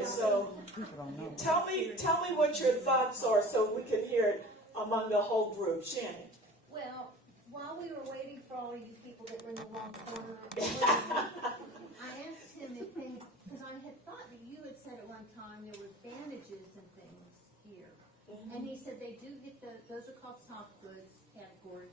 Okay, so tell me what your thoughts are so we can hear it among the whole group. Shannon. Well, while we were waiting for all you people that were in the wrong corner, I asked him if things, because I had thought that you had said at one time there were bandages and things here. Mm-hmm. And he said they do get those are called soft goods category,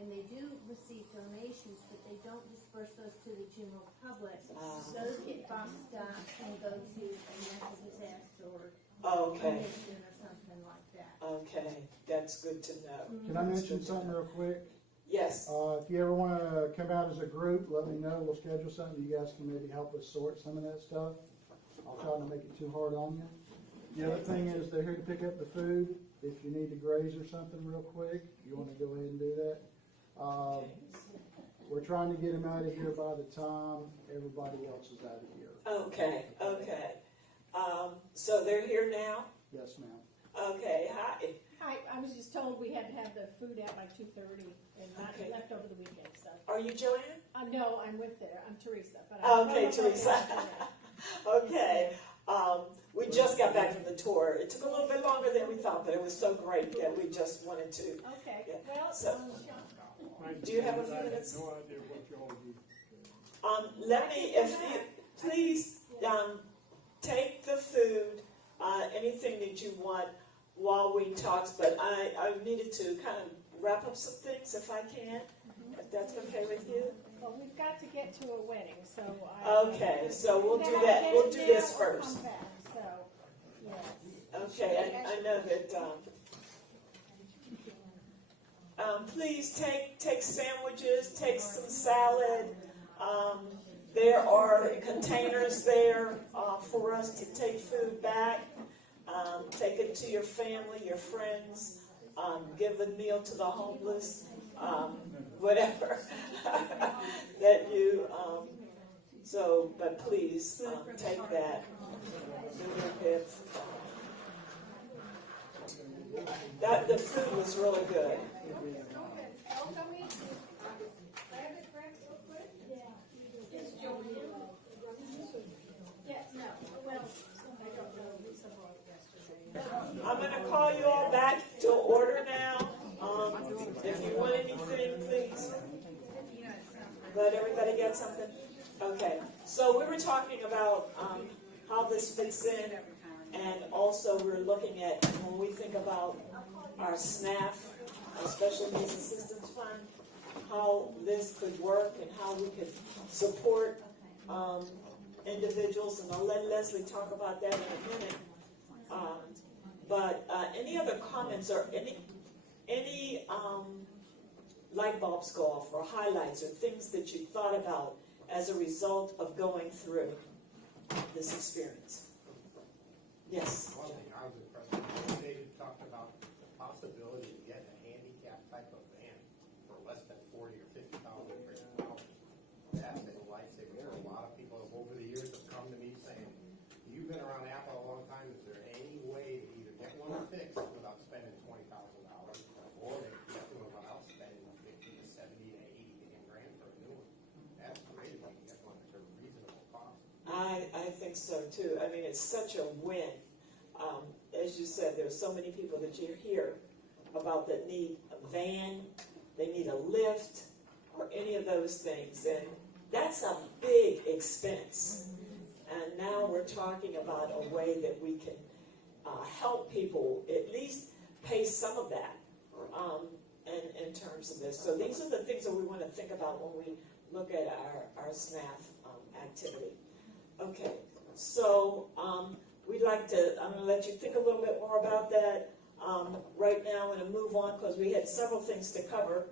and they do receive donations, but they don't disperse those to the general public. Those get boxed up and go to a natural disaster or Okay. commission or something like that. Okay, that's good to know. Can I mention something real quick? Yes. If you ever want to come out as a group, let me know. We'll schedule something. You guys can maybe help us sort some of that stuff. I'll try to make it too hard on you. The other thing is they're here to pick up the food. If you need to graze or something real quick, you want to go ahead and do that. We're trying to get them out of here by the time everybody else is out of here. Okay, okay. So they're here now? Yes, ma'am. Okay, hi. Hi, I was just told we had to have the food out by 2:30 and not Okay. left over the weekend, so. Are you Joanne? No, I'm with there, I'm Teresa, but I. Okay, Teresa. Okay. We just got back from the tour. It took a little bit longer than we thought, but it was so great that we just wanted to. Okay, Yeah. well, So- Do you have a few minutes? No idea what y'all do. Let me, if you, please, take the food, anything that you want while we talk, but I needed to kind of wrap up some things if I can, if that's okay with you. well, we've got to get to a wedding, so I. Okay, so we'll do Gotta that, get we'll it do now this or first. come back, so, yes. Okay, I know that, please take sandwiches, take some salad. There are containers there for us to take food back. Take it to your family, your friends. Give a meal to the homeless. Whatever that you. But please take that. The food was really good. Yeah, no, well, I don't know, we saw it yesterday. I'm going to call you all back to order now. If you want anything, please. Let everybody get something. Okay. So we were talking about how this fits in, and also we're looking at when we think about our SNAF, our Special Needs Assistance Fund, how this could work and how we could support individuals, and I'll let Leslie talk about that in a minute. But any other comments or any light bulbs go off or highlights or things that you thought about as a result of going through this experience? Yes. One thing I was impressed with, David talked about the possibility of getting a handicap type of van for less than $40,000 or $50,000. That's a lifesaver for a lot of people over the years have come to me saying, you've been around APPA a long time, is there any way to either get one fixed without spending $20,000 or they can get one without spending $50 to $70 to $80 grand for a new one? That's great if you can get one at a reasonable cost. I think so too. I mean, it's such a win. As you said, there's so many people that you hear about that need a van, they need a lift, or any of those things. And that's a big expense. And now we're talking about a way that we can help people at least pay some of that in terms of this. So these are the things that we want to think about when we look at our SNAF activity. Okay, so we'd like to, I'm going to let you think a little bit more about that. Right now, I'm going to move on because we had several things to cover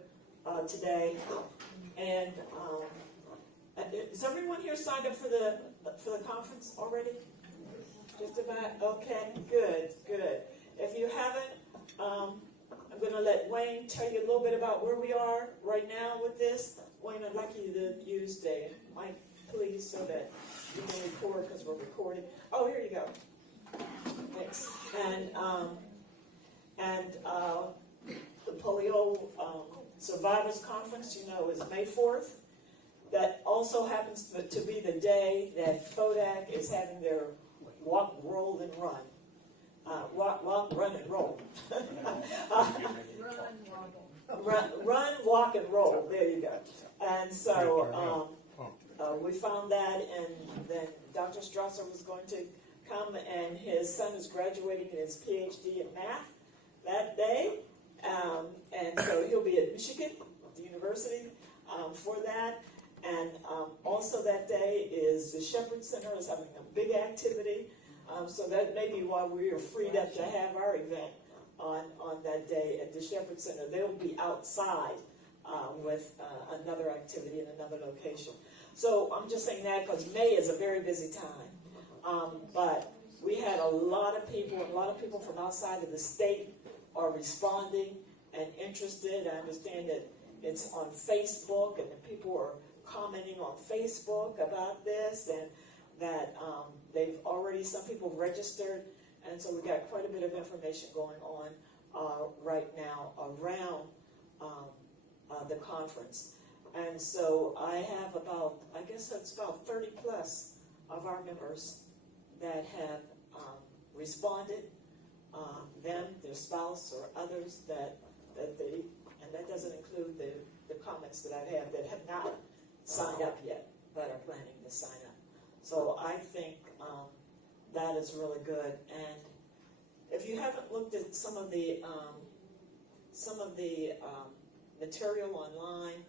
today. And is everyone here signed up for the conference already? Just about? Okay, good. If you haven't, I'm going to let Wayne tell you a little bit about where we are right now with this. Wayne, I'd like you to use the mic, please, so that you can record because we're recording. Oh, here you go. Thanks. And the polio survivors conference, you know, is May 4th. That also happens to be the day that FODAC is having their walk, roll, and run. Walk, run, and roll. Run, walk, and roll. There you go. And so we found that, and then Dr. Strasser was going to come, and his son is graduating in his PhD in math that day. And so he'll be at Michigan, the university, for that. And also that day is the Shepherd Center is having a big activity. So that may be why we are freed up to have our event on that day at the Shepherd Center. They'll be outside with another activity in another location. So I'm just saying that because May is a very busy time. But we had a lot of people from outside of the state are responding and interested. I understand that it's on Facebook, and that people are commenting on Facebook about this, and that they've already, some people registered, and so we got quite a bit of information going on right now around the conference. And so I have about, I guess it's about 30 plus of our members that have responded, them, their spouse, or others that they, and that doesn't include the comments that I've had that have not signed up yet, but are planning to sign up. So I think that is really good. And if you haven't looked at some of the material online,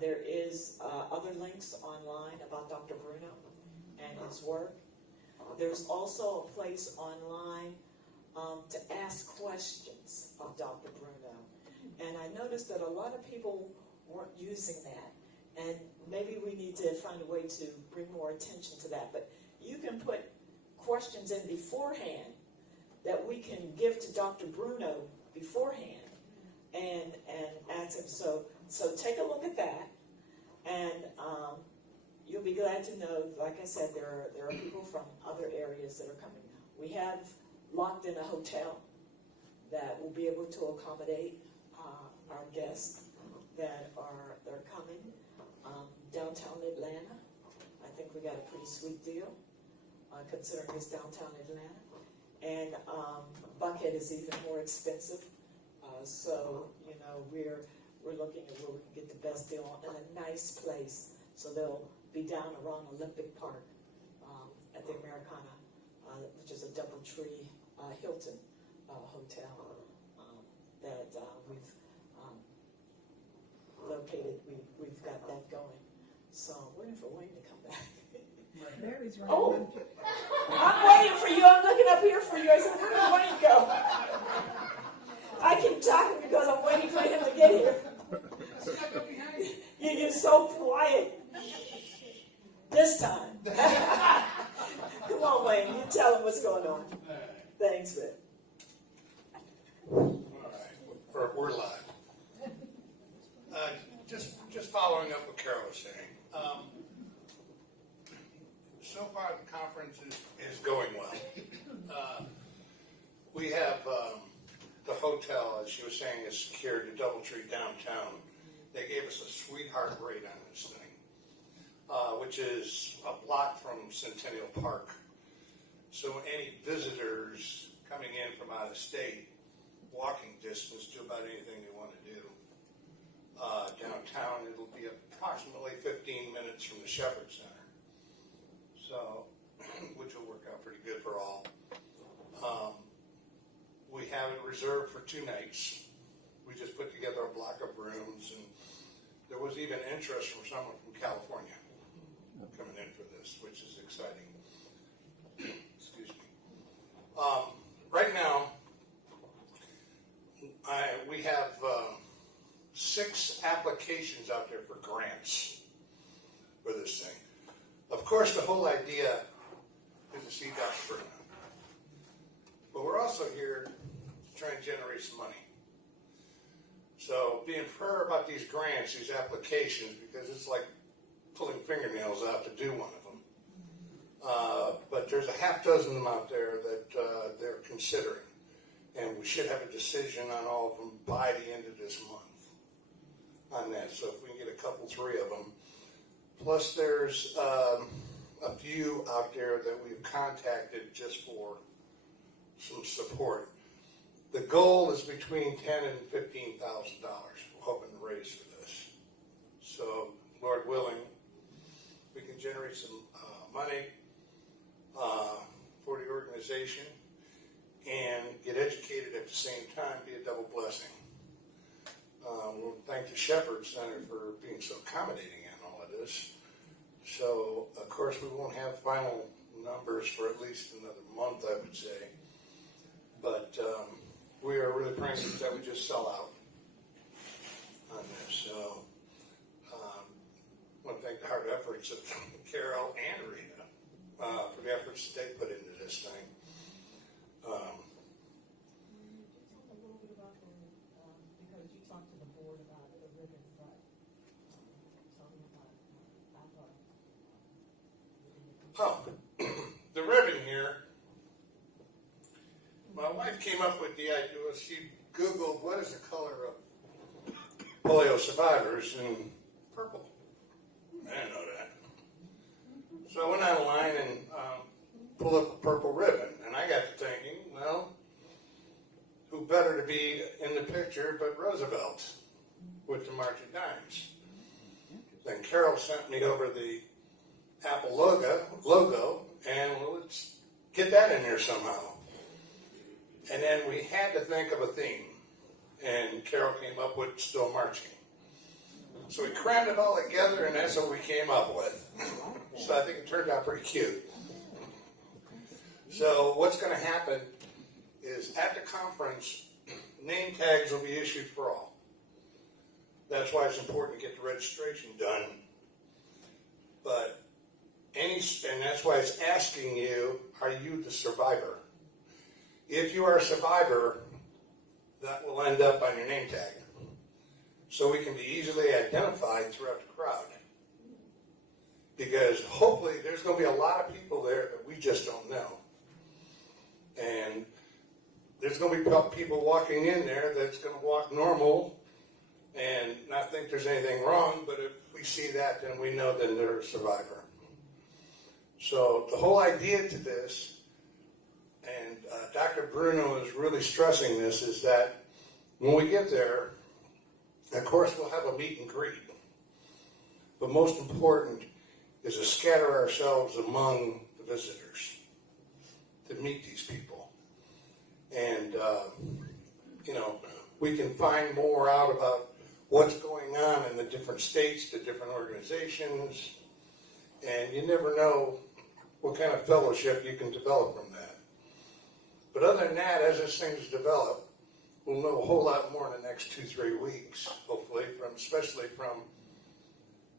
there is other links online about Dr. Bruno and his work. There's also a place online to ask questions of Dr. Bruno. And I noticed that a lot of people weren't using that. And maybe we need to find a way to bring more attention to that. But you can put questions in beforehand that we can give to Dr. Bruno beforehand and ask him. So take a look at that, and you'll be glad to know, like I said, there are people from other areas that are coming. We have locked in a hotel that will be able to accommodate our guests that are coming. Downtown Atlanta, I think we got a pretty sweet deal, considering it's downtown Atlanta. And Buckhead is even more expensive. So, you know, we're looking at where we can get the best deal in a nice place. So they'll be down around Olympic Park at the Americana, which is a DoubleTree Hilton hotel that we've located. We've got that going. So I'm waiting for Wayne to come back. Mary's right. Oh, I'm waiting for you. I'm looking up here for you. I said, where did Wayne go? I keep talking because I'm waiting for him to get here. You're so quiet this time. Come on, Wayne. You tell him what's going on. Thanks, Ben. All right, we're live. Just following up what Carol was saying. So far, the conference is going well. We have the hotel, as she was saying, is secured to DoubleTree downtown. They gave us a sweetheart rate on this thing, which is a block from Centennial Park. So any visitors coming in from out of state, walking distance to about anything they want to do. Downtown, it'll be approximately 15 minutes from the Shepherd Center. So, which will work out pretty good for all. We have it reserved for 2 nights. We just put together a block of rooms, and there was even interest from someone from California coming in for this, which is exciting. Excuse me. Right now, we have 6 applications out there for grants for this thing. Of course, the whole idea is to see Dr. Bruno. But we're also here to try and generate some money. So be in prayer about these grants, these applications, because it's like pulling fingernails out to do one of them. But there's a half dozen of them out there that they're considering. And we should have a decision on all of them by the end of this month on that. So if we can get a couple, 3 of them. Plus there's a few out there that we've contacted just for some support. The goal is between $10,000 and $15,000 we're hoping to raise for this. So, Lord willing, we can generate some money for the organization and get educated at the same time, be a double blessing. We'll thank the Shepherd Center for being so accommodating in all of this. So, of course, we won't have final numbers for at least another month, I would say. But we are really praying that we just sell out on this. So, I want to thank the hard efforts of Carol and Rita for the efforts they put into this thing. A little bit about the, because you talked to the board about the ribbon, but something about APPA. Oh, the ribbon here. My wife came up with the idea. She Googled what is the color of polio survivors, and purple. I didn't know that. So I went online and pulled up a purple ribbon, and I got to thinking, well, who better to be in the picture but Roosevelt with the March of Dimes? Then Carol sent me over the APPA logo, and well, let's get that in there somehow. And then we had to think of a theme, and Carol came up with Still Marching. So we crammed it all together, and that's what we came up with. So I think it turned out pretty cute. So what's going to happen is at the conference, name tags will be issued for all. That's why it's important to get the registration done. But and that's why it's asking you, are you the survivor? If you are a survivor, that will end up on your name tag. So we can be easily identified throughout the crowd. Because hopefully there's going to be a lot of people there that we just don't know. And there's going to be people walking in there that's going to walk normal and not think there's anything wrong, but if we see that, then we know that they're a survivor. So the whole idea to this, and Dr. Bruno is really stressing this, is that when we get there, of course we'll have a meet and greet. But most important is to scatter ourselves among the visitors to meet these people. And, we can find more out about what's going on in the different states, the different organizations, and you never know what kind of fellowship you can develop from that. But other than that, as this thing's developed, we'll know a whole lot more in the next 2-3 weeks, hopefully, especially from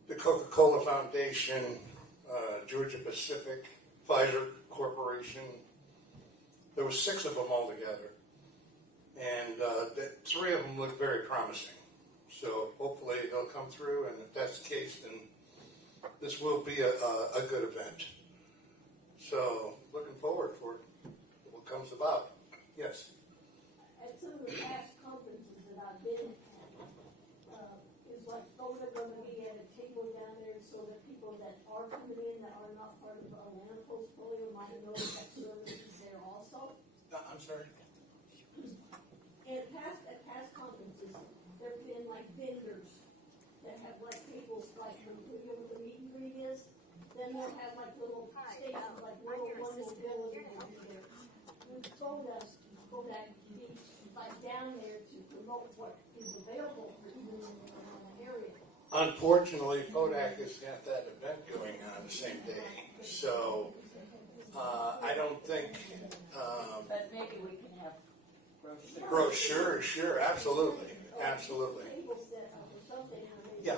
the Coca-Cola Foundation, Georgia Pacific, Pfizer Corporation. There was 6 of them all together. And 3 of them look very promising. So hopefully they'll come through, and if that's the case, then this will be a good event. So looking forward for what comes about. Yes? At some of the past conferences that I've been at, is like FODA going to be at a table down there so that people that are coming in that are not part of Atlanta Post-Polio might know that service is there also? I'm sorry? At past conferences, there've been like vendors that have like tables like you know what the meet and greet is? Then they'll have like little stations, like little one mobility will be there. With Kodak Beach, like down there to promote what is available for even in the area. Unfortunately, Kodak has got that event going on the same day. So I don't think... But maybe we can have Brochure, sure, absolutely. Absolutely. Yeah.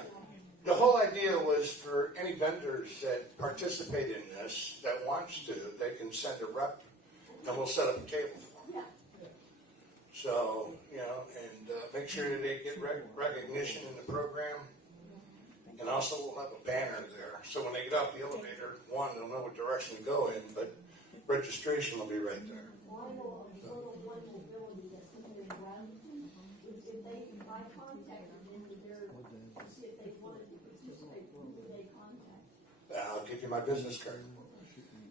The whole idea was for any vendors that participate in this, that wants to, they can send a rep, and we'll set up a table for them. So, and make sure that they get recognition in the program. And also we'll have a banner there. So when they get off the elevator, one, they'll know what direction to go in, but registration will be right there. Well, I know of one mobility that's something around, if I contacted them, to see if they wanted to participate, who would they contact? I'll give you my business card.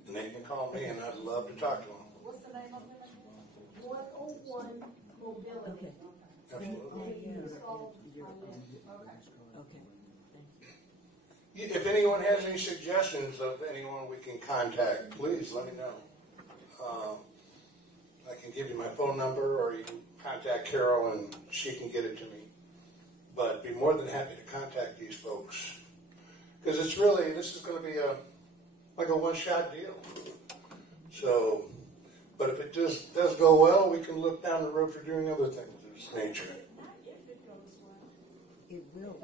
and they can call me, and I'd love to talk to them. What's the name of it? 101 Mobility. Absolutely. They installed on this. If anyone has any suggestions of anyone we can contact, please let me know. I can give you my phone number, or you can contact Carol and she can get it to me. But be more than happy to contact these folks. Because it's really, this is going to be like a one-shot deal. So, but if it just does go well, we can look down the road for doing other things of this nature. It will.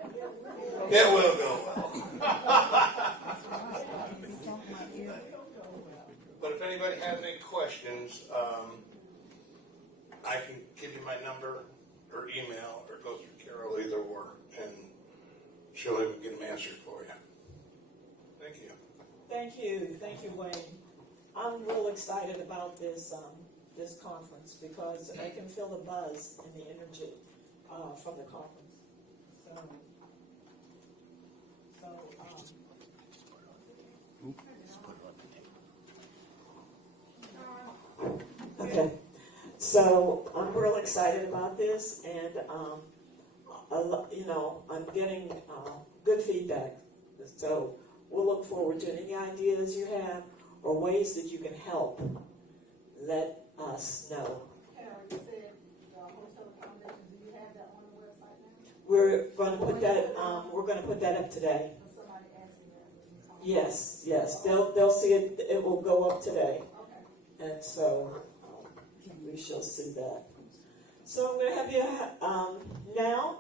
It will go well. But if anybody has any questions, I can give you my number or email or go through Carol, either or, and she'll even get them answered for you. Thank you. Thank you, Wayne. I'm real excited about this this conference because I can feel the buzz and the energy from the conference. Okay, so I'm real excited about this, and I'm getting good feedback. So we'll look forward to any ideas you have or ways that you can help. Let us know. Carol, you said hotel accommodations. Do you have that on the website now? We're going to put that. We're going to put that up today. Was somebody asking that? Yes. They'll see it. It will go up today, Okay. and so we shall see that. So I'm going to have you now.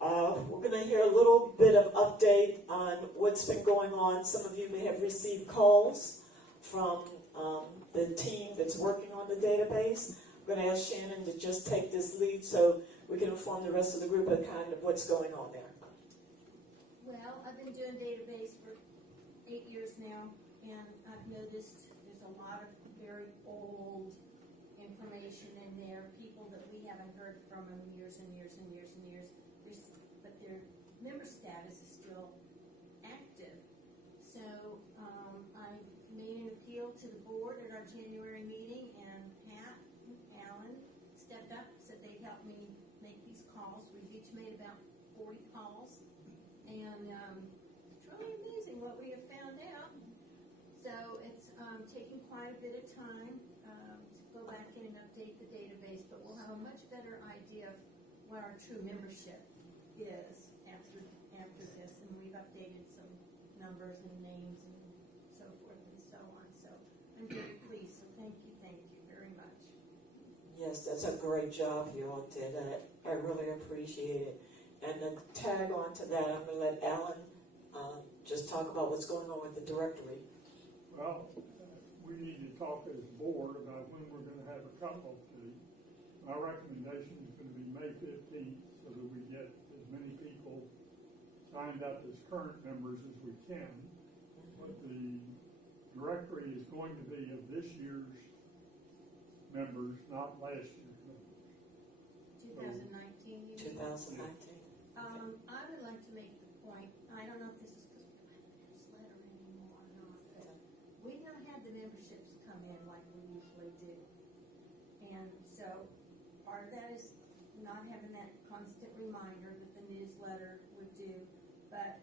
We're going to hear a little bit of update on what's been going on. Some of you may have received calls from the team that's working on the database. I'm going to ask Shannon to just take this lead so we can inform the rest of the group of kind of what's going on there. Well, I've been doing database for 8 years now, and I've noticed there's a lot of very old information in there, people that we haven't heard from in years and years and years and years, but their member status is still active. So I made an appeal to the board at our January meeting, and Pat and Alan stepped up, said they'd help me make these calls. We've each made about 40 calls, and it's really amazing what we have found out. So it's taking quite a bit of time to go back in and update the database, but we'll have a much better idea of what our true membership is after this, and we've updated some numbers and names and so forth and so on. So I'm very pleased. So thank you very much. Yes, that's a great job you all did. I really appreciate it. And to tag on to that, I'm going to let Alan just talk about what's going on with the directory. Well, we need to talk as a board about when we're going to have a cutoff date. My recommendation is going to be May 15th so that we get as many people signed up as current members as we can. But the directory is going to be of this year's members, not last year's members. 2019. 2019. I would like to make the point. I don't know if this is because we don't have this letter anymore or not, but we've not had the memberships come in like we usually do, and so part of that is not having that constant reminder that the newsletter would do, but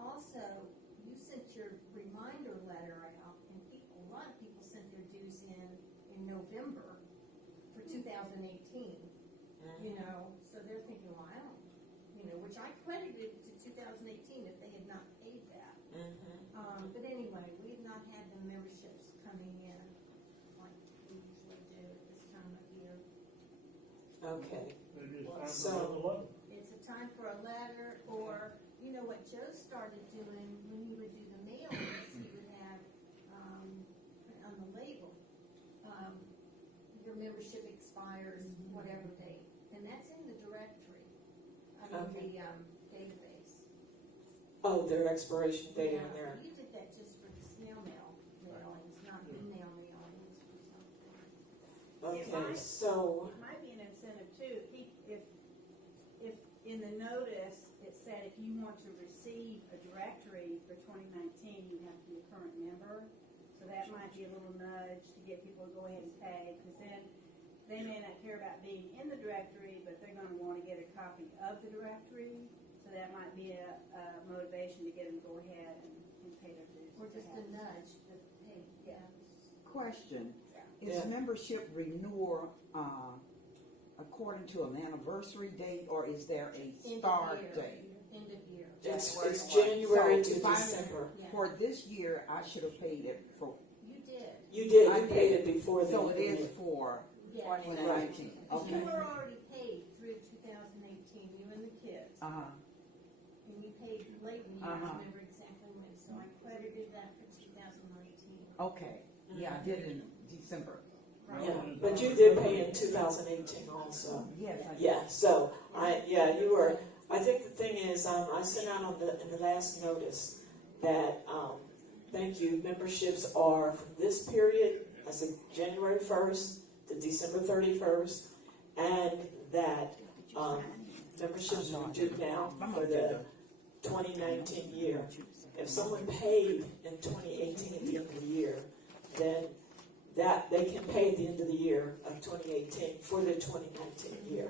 also you sent your reminder letter out, and a lot of people sent their dues in November for 2018. So they're thinking, well, I don't, which I credited to 2018 if they had not paid that. But anyway, we've not had the memberships coming in like we usually do at this time of year. Okay. Maybe it's time So- for another letter. It's a time for a letter, or, what Joe started doing when he would do the mailings, he would have, on the label, your membership expires whatever date, and that's in the directory, Okay. the database. Oh, their expiration date on there. You did that just for the snail mail mailings, not the mail mailings or something. Okay, so, It might be an incentive too, if in the notice it said if you want to receive a directory for 2019, you have to be a current member. So that might be a little nudge to get people to go ahead and pay, because then they may not care about being in the directory, but they're gonna wanna get a copy of the directory, so that might be a motivation to get them to go ahead and pay their dues. Or just a nudge, but hey, yeah. Question, Yeah. is membership renewal, according to an anniversary date, or is there a End of start year. date? End of year. It's January So to if I- December. Yeah. For this year, I should have paid it for, You did. You did, I you paid did. it before the so end it of the is year. for Yeah. 2019, You okay. were already paid through 2018, you and the kids. Uh-huh, And you paid late in the year, I Uh-huh. don't remember exactly when, so I credited that for 2019. okay, yeah, I did in December. Yeah, but you did pay in 2018 also. Yes, I did. Yeah, so, you were, I think the thing is, I sent out in the last notice that, thank you, memberships are from this period, I said January 1st to December 31st, and that, memberships are due now for the 2019 year. If someone paid in 2018 at the end of the year, then that they can pay at the end of the year of 2018 for their 2019 year.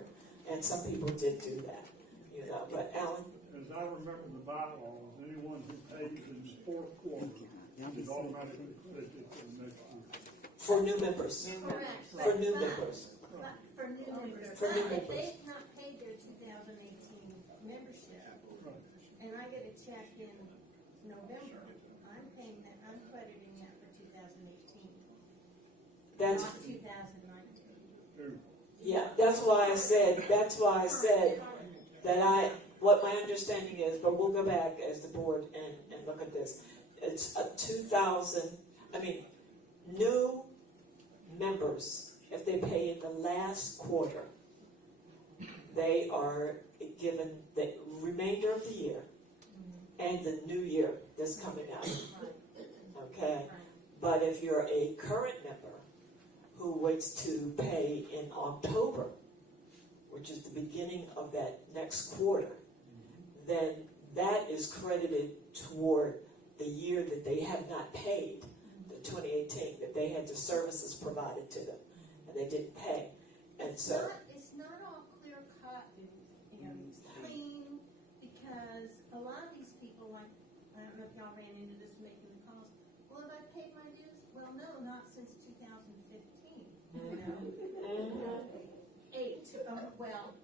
And some people did do that, but Alan? As I remember the bylaws, anyone who pays in the fourth quarter is automatically credited for the next year. For new members. Correct. For new But- members. but For new members. For new But if members. they've not paid their 2018 membership, Right. and I get a check in November, I'm paying that, I'm crediting that for 2018, That's, not 2019. True. yeah, that's why I said that what my understanding is, but we'll go back as the board and look at this. It's a 2,000, new members, if they pay in the last quarter, they are given the remainder of the year and the new year that's coming out, okay? Right. But if you're a current member who waits to pay in October, which is the beginning of that next quarter, then that is credited toward the year that they have not paid, the 2018, that they had the services provided to them, and they didn't pay. And so, It's not all clear cut and clean, because a lot of these people, like, I don't know if y'all ran into this making the calls, well, have I paid my dues? Well, no, not since 2015, you know? 8, well,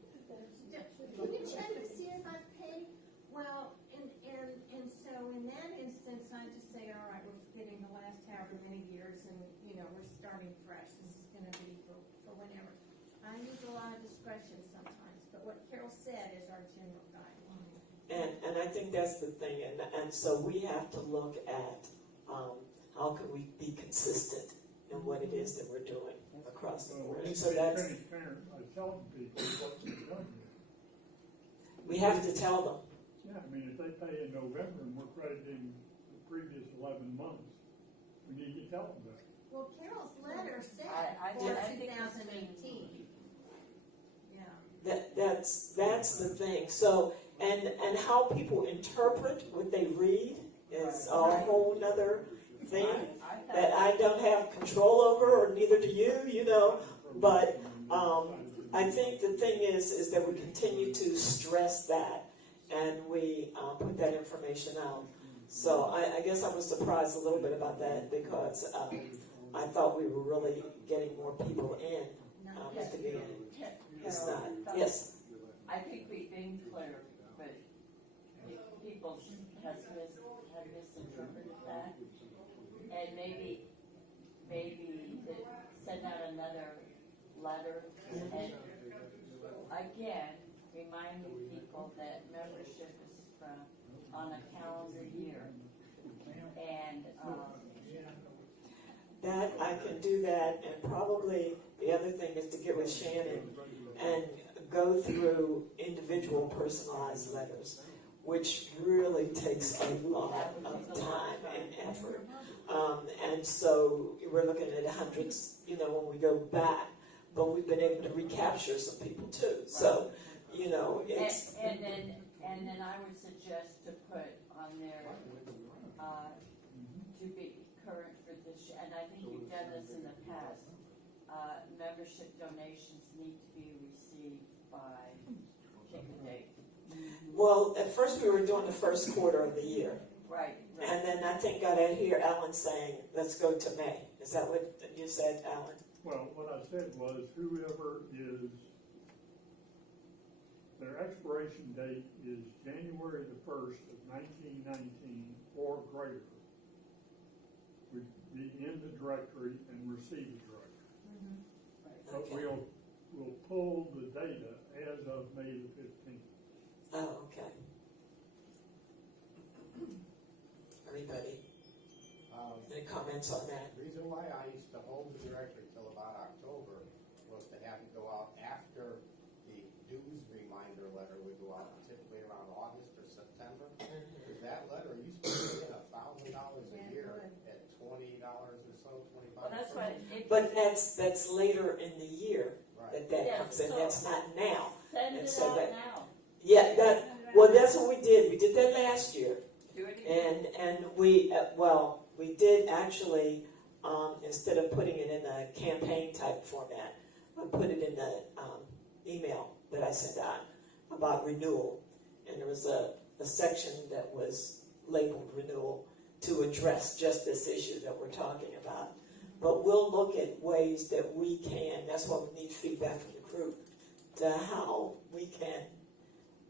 can you check to see if I've paid? Well, and so in that instance, I just say, all right, we're getting the last however many years, and, we're starting fresh, this is gonna be for whenever. I use a lot of discretion sometimes, but what Carol said is our general guideline. and I think that's the thing, and so we have to look at how can we be consistent in what it is that we're doing across the board. Well, So it's that's, transparent by telling people what they've done. we have to tell them. Yeah, if they pay in November and we're crediting the previous 11 months, we need to tell them that. Well, Carol's letter said I for think it's 2018. Yeah. That's the thing. So, and how people interpret what they read is a whole nother thing that I don't have control over, or neither do you, But I think the thing is that we continue to stress that, and we put that information out. So I guess I was surprised a little bit about that, because I thought we were really getting more people in at the beginning. It's not. Yes. I think we've been clear, but people have misinterpreted that. And maybe send out another letter and again, reminding people that membership is on a calendar year. And, That, I can do that, and probably the other thing is to get with Shannon and go through individual personalized letters, which really takes a lot of time and effort. And so we're looking at hundreds, when we go back, but we've been able to recapture some people too. So, it's. and then I would suggest to put on there, to be current for this done this in the past. Membership donations need to be received by, pick a date. Well, at first we were doing the first quarter of the year. Right, right. And then I think I hear Alan saying, let's go to May. Is that what you said, Alan? Well, what I said was whoever is, their expiration date is January the 1st of 1919 or greater, would be in the directory and receive the directory. But Okay. we'll pull the data as of May the 15th. Oh, okay. Anybody? Any comments on that? The reason why I used to hold the directory till about October was to have it go out after the dues reminder letter would go out, typically around August or September. Because that letter used to be $1,000 a year at $20 or so, $25. Well, that's what it. But that's later in the year Right. that Yeah, comes in. so- That's not now. Send And it so out that- now. Yeah, well, that's what we did. We did that last year. Do it again. And we, we did actually, instead of putting it in a campaign type format, I put it in the email that I sent out about renewal. And there was a section that was labeled renewal to address just this issue that we're talking about. But we'll look at ways that we can, that's why we need feedback from the group, to how we can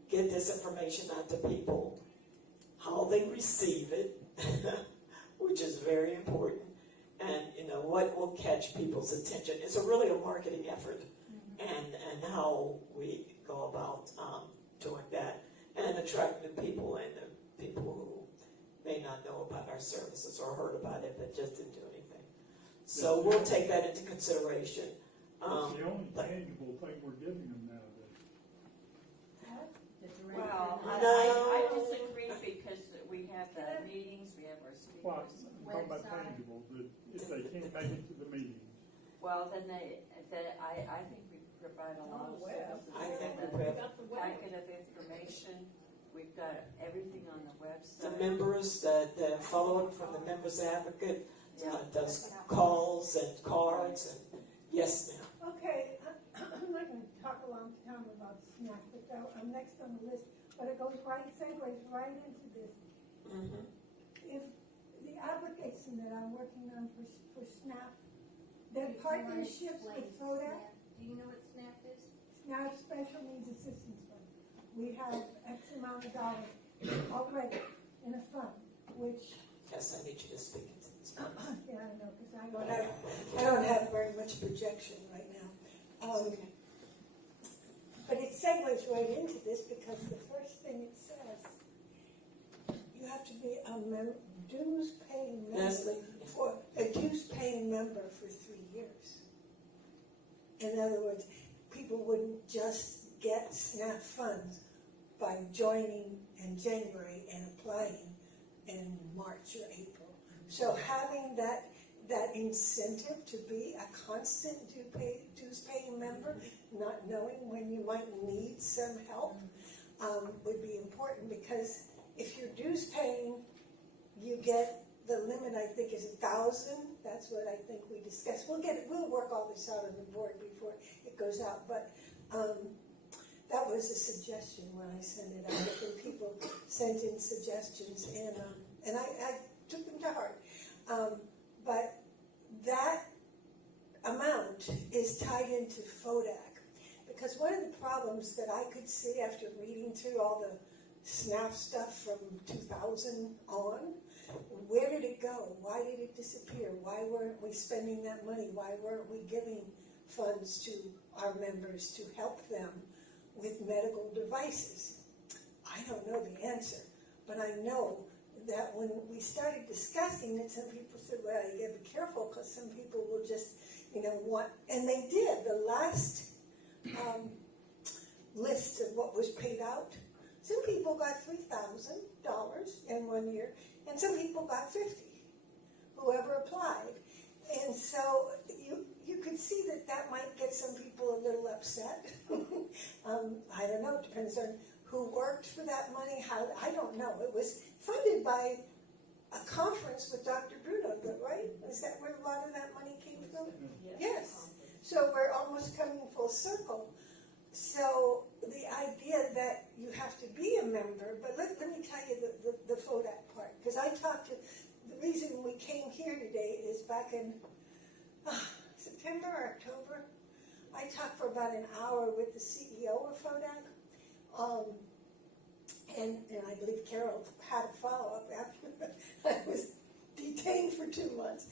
get this information out to people, how they receive it, which is very important, and what will catch people's attention. It's really a marketing effort, and how we go about doing that, and attract new people and the people who may not know about our services or heard about it but just didn't do anything. So we'll take that into consideration. It's the only tangible thing we're giving them nowadays. The Well, director. I disagree because we have the meetings, we have our Well, speakers. I'm talking about Website. tangible, that if they can't make it to the meetings. Well, then I think we provide a lot of services. I think we We have have a packet of information, we've got everything on the website. the members, the follow-up from the members advocate, Yeah. does calls and cards, and yes, ma'am. Okay, I'm not gonna talk a long time about SNAP, but I'm next on the list, but it segues right into this. Mhm. If the application that I'm working on for SNAP, their partnerships with FODA, Do you know what SNAP is? SNAP Special Needs Assistance Fund, we have X amount of dollars already in a fund, which Yes, I need you to speak into this. yeah, I know, because I don't have very much projection right now. Okay. But it segues right into this because the first thing it says, you have to be a dues-paying member Leslie? for a dues-paying member for 3 years. In other words, people wouldn't just get SNAP funds by joining in January and applying in March or April. So having that incentive to be a constant dues-paying member, not knowing when you might need some help, would be important, because if you're dues-paying, you get the limit, I think, is 1,000. That's what I think we discussed. We'll work all this out on the board before it goes out, but that was a suggestion when I sent it out, and people sent in suggestions, and I took them to heart. But that amount is tied into FODAC, because one of the problems that I could see after reading through all the SNAP stuff from 2000 on, where did it go? Why did it disappear? Why weren't we spending that money? Why weren't we giving funds to our members to help them with medical devices? I don't know the answer, but I know that when we started discussing it, some people said, well, you gotta be careful, because some people will just, want, and they did. The last list of what was paid out, some people got $3,000 in 1 year, and some people got 50, whoever applied. And so you could see that might get some people a little upset. I don't know, it depends on who worked for that money, how, I don't know. It was funded by a conference with Dr. Bruno, right? Is that where a lot of that money came from? Yes. So we're almost coming full circle. So the idea that you have to be a member, but let me tell you the FODAC part, because I talked to, the reason we came here today is back in September or October, I talked for about an hour with the CEO of FODAC, and I believe Carol had a follow-up after I was detained for 2 months.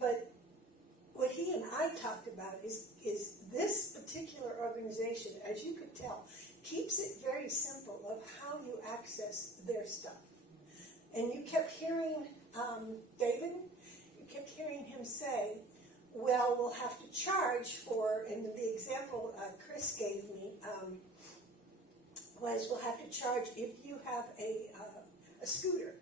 But what he and I talked about is this particular organization, as you could tell, keeps it very simple of how you access their stuff. And you kept hearing David, you kept hearing him say, well, we'll have to charge for, and the example Chris gave me was we'll have to charge if you have a scooter.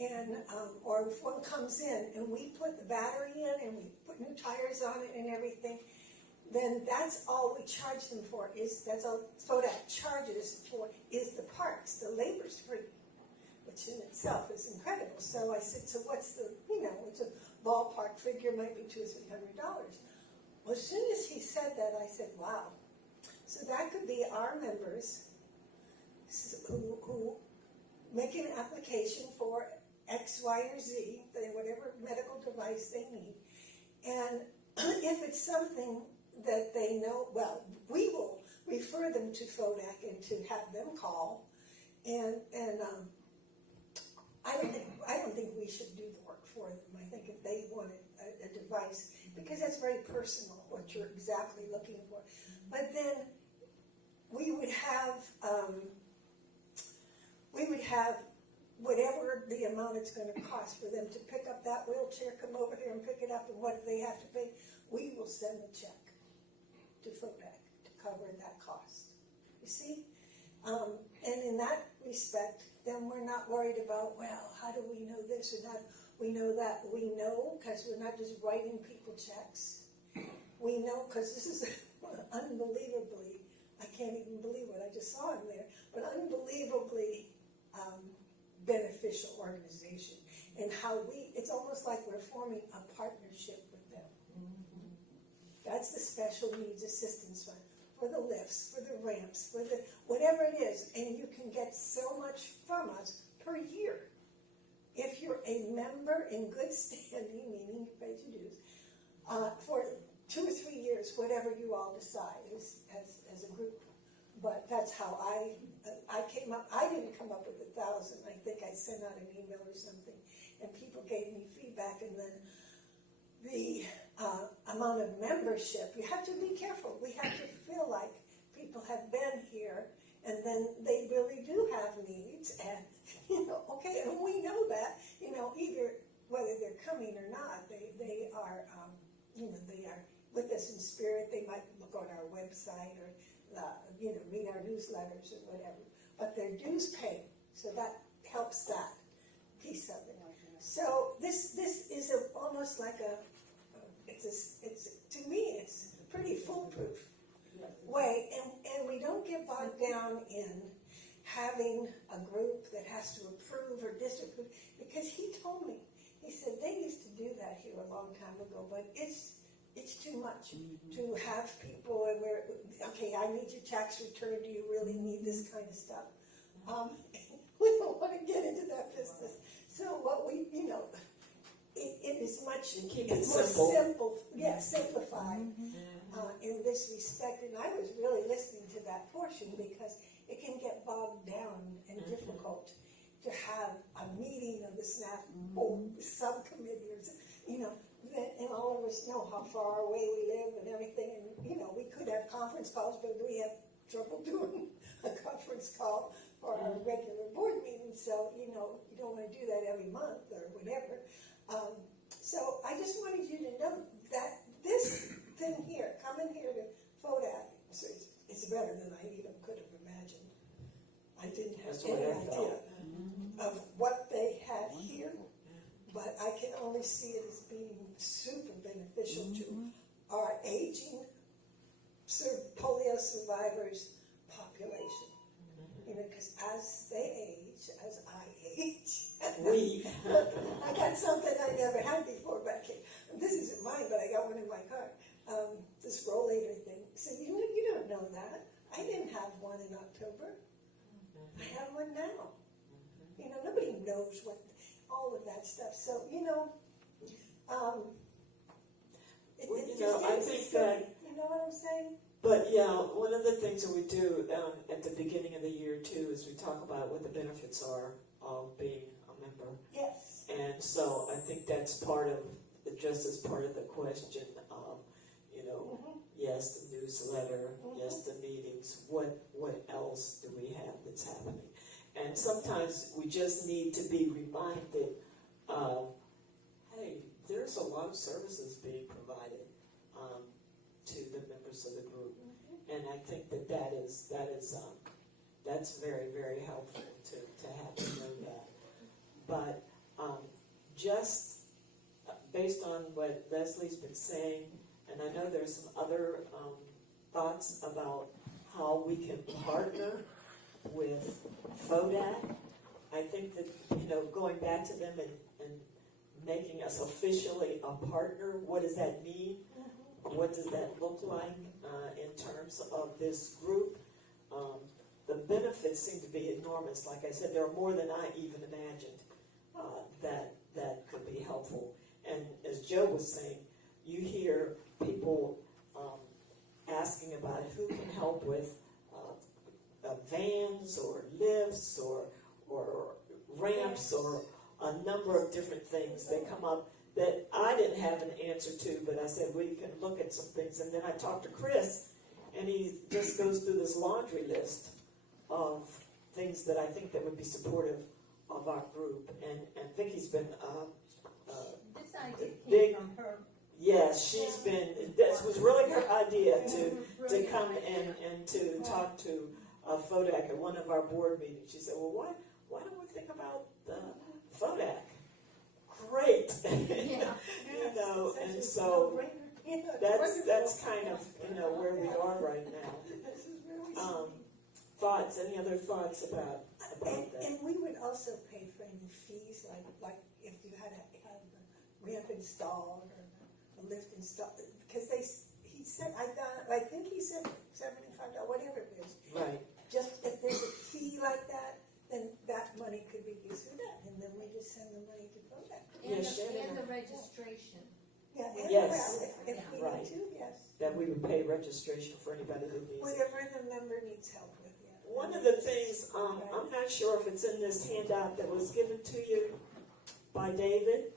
And or if one comes in and we put the battery in and we put new tires on it and everything, then that's all we charge them for. That's all FODAC charges for is the parts. The labor's free, which in itself is incredible. So I said, so what's the, it's a ballpark figure, might be $200 or $300. Well, as soon as he said that, I said, wow. So that could be our members who make an application for X, Y, or Z, whatever medical device they need. And if it's something that they know, well, we will refer them to FODAC and to have them call. And I don't think we should do the work for them. I think if they wanted a device, because that's very personal, what you're exactly looking for. But then we would have whatever the amount it's going to cost for them to pick up that wheelchair, come over here and pick it up, and what they have to pay, we will send a check to FODAC to cover that cost. You see? And in that respect, then we're not worried about, well, how do we know this and how do we know that? We know because we're not just writing people checks. We know because this is unbelievably, I can't even believe what I just saw in there, but unbelievably beneficial organization, and how it's almost like we're forming a partnership with them. That's the special needs assistance fund, for the lifts, for the ramps, for the whatever it is, and you can get so much from us per year. If you're a member in good standing, meaning you paid your dues, for 2 or 3 years, whatever you all decide as a group. But that's how I came up. I didn't come up with 1,000. I think I sent out an email or something, and people gave me feedback. And then the amount of membership, you have to be careful. We have to feel like people have been here, and then they really do have needs. And okay, and we know that. Either whether they're coming or not, they are they are with us in spirit. They might look on our website or read our newsletters or whatever, but their dues paid, so that helps that piece of it. So this is almost like to me it's a pretty foolproof way, and we don't get bogged down in having a group that has to approve or disapprove, because he told me, he said they used to do that here a long time ago, but it's too much to have people, and okay, I need your tax return, do you really need this kind of stuff? We don't want to get into that business. So what it is much more simple, simplified in this respect. And I was really listening to that portion because it can get bogged down and difficult to have a meeting of the SNAP subcommittee, or and all of us know how far away we live and everything, and we could have conference calls, but we have trouble doing a conference call for our regular board meeting, so you don't want to do that every month or whatever. So I just wanted you to know that this thing here, coming here to FODAC, it's better than I even could have imagined. I didn't have any idea of what they had here, but I can only see it as being super beneficial to our aging polio survivors population. Because as they age, as I age, We, I got something I never had before back here. This isn't mine, but I got one in my car. This rollator thing. So you don't know that. I didn't have one in October. I have one now. You know, nobody knows what all of that stuff. So Well, you know, I is think silly. that- You know what I'm saying? but yeah, one of the things that we do at the beginning of the year too is we talk about what the benefits are of being a member. Yes. And so I think that's part of, just as part of the question, you know, yes, the newsletter, yes, the meetings, what else do we have that's happening? And sometimes we just need to be reminded of, hey, there's a lot of services being provided to the members of the group. And I think that's very, very helpful to have to know that. But just based on what Leslie's been saying, and I know there's some other thoughts about how we can partner with FODAC. I think that, you know, going back to them and making us officially a partner, what does that mean? What does that look like in terms of this group? The benefits seem to be enormous. Like I said, there are more than I even imagined that could be helpful. And as Joe was saying, you hear people asking about who can help with vans or lifts or ramps or a number of different things that come up that I didn't have an answer to, but I said, we can look at some things. And then I talked to Chris, and he just goes through this laundry list of things that I think that would be supportive of our group. And Vicky's been This idea big- came from her. yes, she's been, this was really her idea to come and to talk to FODAC at one of our board meetings. She said, well, why don't we think about the FODAC? Great. Yeah. You know, and so that's kind of, you know, where we are right now. Thoughts, any other thoughts about that? And we would also pay for any fees, like if you had to have the ramp installed or the lift installed, because he said, I think he said $75, whatever it is. Right. Just if there's a fee like that, then that money could be used for that, and then we just send the money to Kodak. Yes, And the registration. Yeah, and Yes. well, if we Right. need to, yes. That we would pay registration for anybody that needs it. Whatever the member needs help with, yeah. One of the things, I'm not sure if it's in this handout that was given to you by David.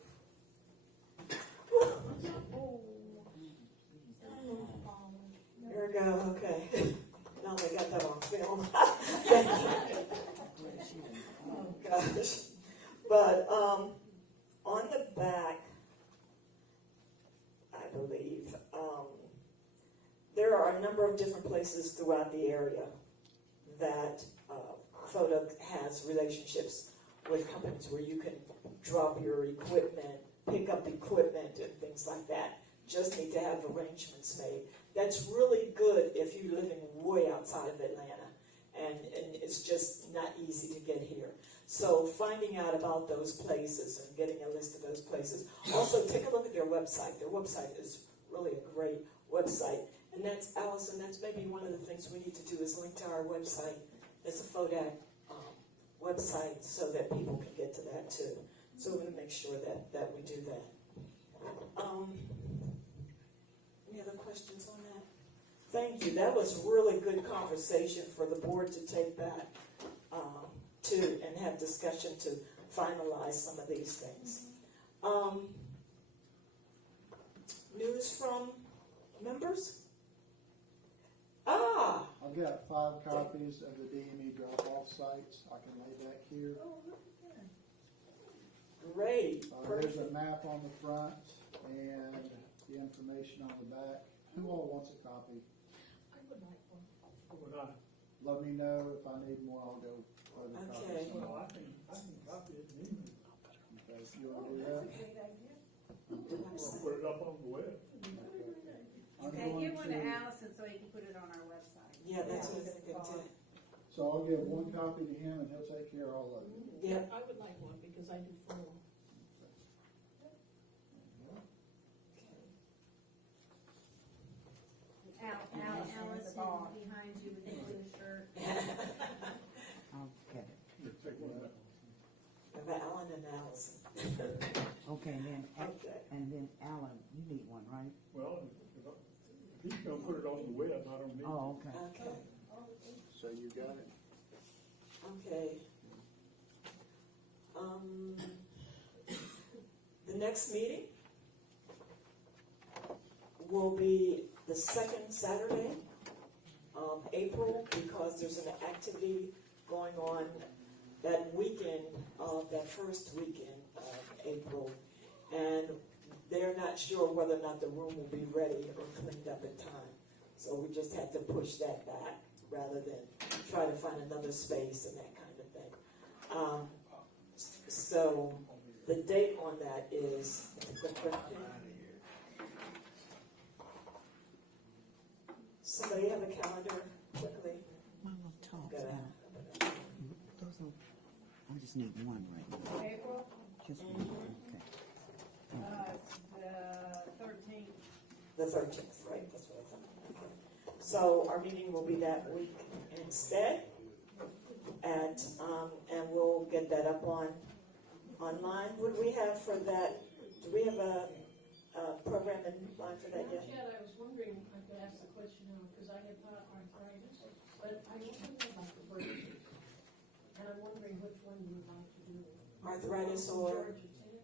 There we go, okay. Now they got that on film. Thank you. Oh, gosh. But on the back, I believe, there are a number of different places throughout the area that FODA has relationships with companies where you can drop your equipment, pick up equipment and things like that. Just need to have arrangements made. That's really good if you're living way outside of Atlanta and it's just not easy to get here. So finding out about those places and getting a list of those places. Also take a look at their website. Their website is really a great website. And that's, Allison, that's maybe one of the things we need to do is link to our website. It's a FODAC website so that people can get to that too. So we're going to make sure that we do that. Any other questions on that? Thank you. That was really good conversation for the board to take back to and have discussion to finalize some of these things. News from members? I've got 5 copies of the DME drop-off sites. I can lay back here. Great. There's Perfect. a map on the front and the information on the back. Who all wants a copy? I would like one. Would I, Let me know if I need more. I'll go other Okay. copies. well, I can copy it and email it. Okay, you want to do that? Or put it up on the web. I'm Okay, going give one to to- Allison so he can put it on our website. Yeah, that's what I was going to. So I'll give one copy to him and he'll take care of all of it. Yep. I would like one because I do full. Allison behind you with the blue shirt. Okay, We have Alan and Allison. okay, Okay. and then Alan, you need one, right? Well, if he's gonna put it on the web, I don't need. Oh, okay. Okay, So you got it? okay. The next meeting will be the second Saturday of April, because there's an activity going on that weekend, that first weekend of April. And they're not sure whether or not the room will be ready or cleaned up in time. So we just had to push that back rather than try to find another space and that kind of thing. So the date on that is the 15th. Somebody have a calendar quickly? My little talks Gotta- now. Those are, I just need one right now. April, Just one, okay. the 13th. The 13th, right, that's what I thought. Okay. So our meeting will be that week instead. And we'll get that up online. What do we have for that? Do we have a program in line for that Not yet? yet, I was wondering, I could ask the question now, because I had thought arthritis, but I don't know about the braces. And I'm wondering which one you would like to do. Arthritis or? Georgia Tech,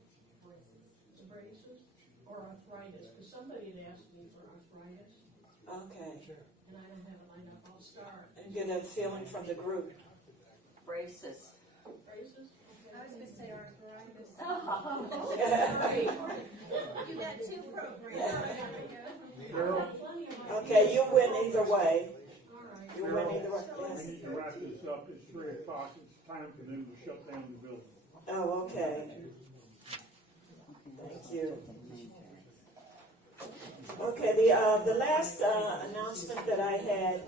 the braces, or arthritis, because somebody had asked me for arthritis, Okay. and I don't have it lined up, I'll start. And get a feeling from the group. Braces. Braces? I was gonna say arthritis. Oh, You got two programs. Carol, Okay, you win either way. all right. You win either way, we yes. need to wrap this up, it's 3:00, it's time for them to shut down the building. Oh, okay. Thank you. Okay, the last announcement that I had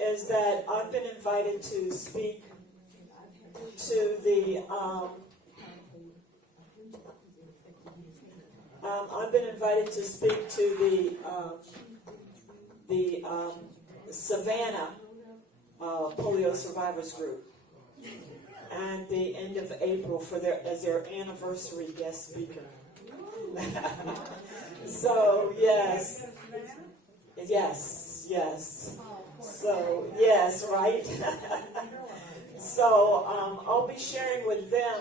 is that I've been invited to speak to the Savannah Polio Survivors Group at the end of April for as their anniversary guest speaker. So yes. So yes, right. So I'll be sharing with them.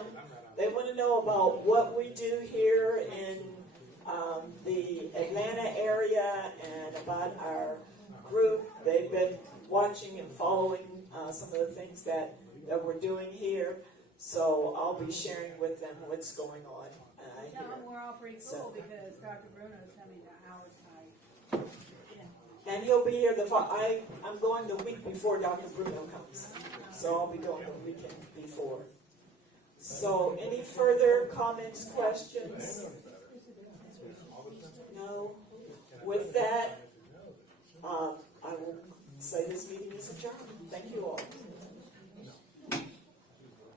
They want to know about what we do here in the Atlanta area and about our group. They've been watching and following some of the things that we're doing here. So I'll be sharing with them what's going on Tell them here. we're all pretty So- cool because Dr. Bruno's coming to our site. And he'll be here I'm going the week before Dr. Bruno comes. So I'll be going the weekend before. So any further comments, questions? No? With that, I will say this meeting is adjourned. Thank you all.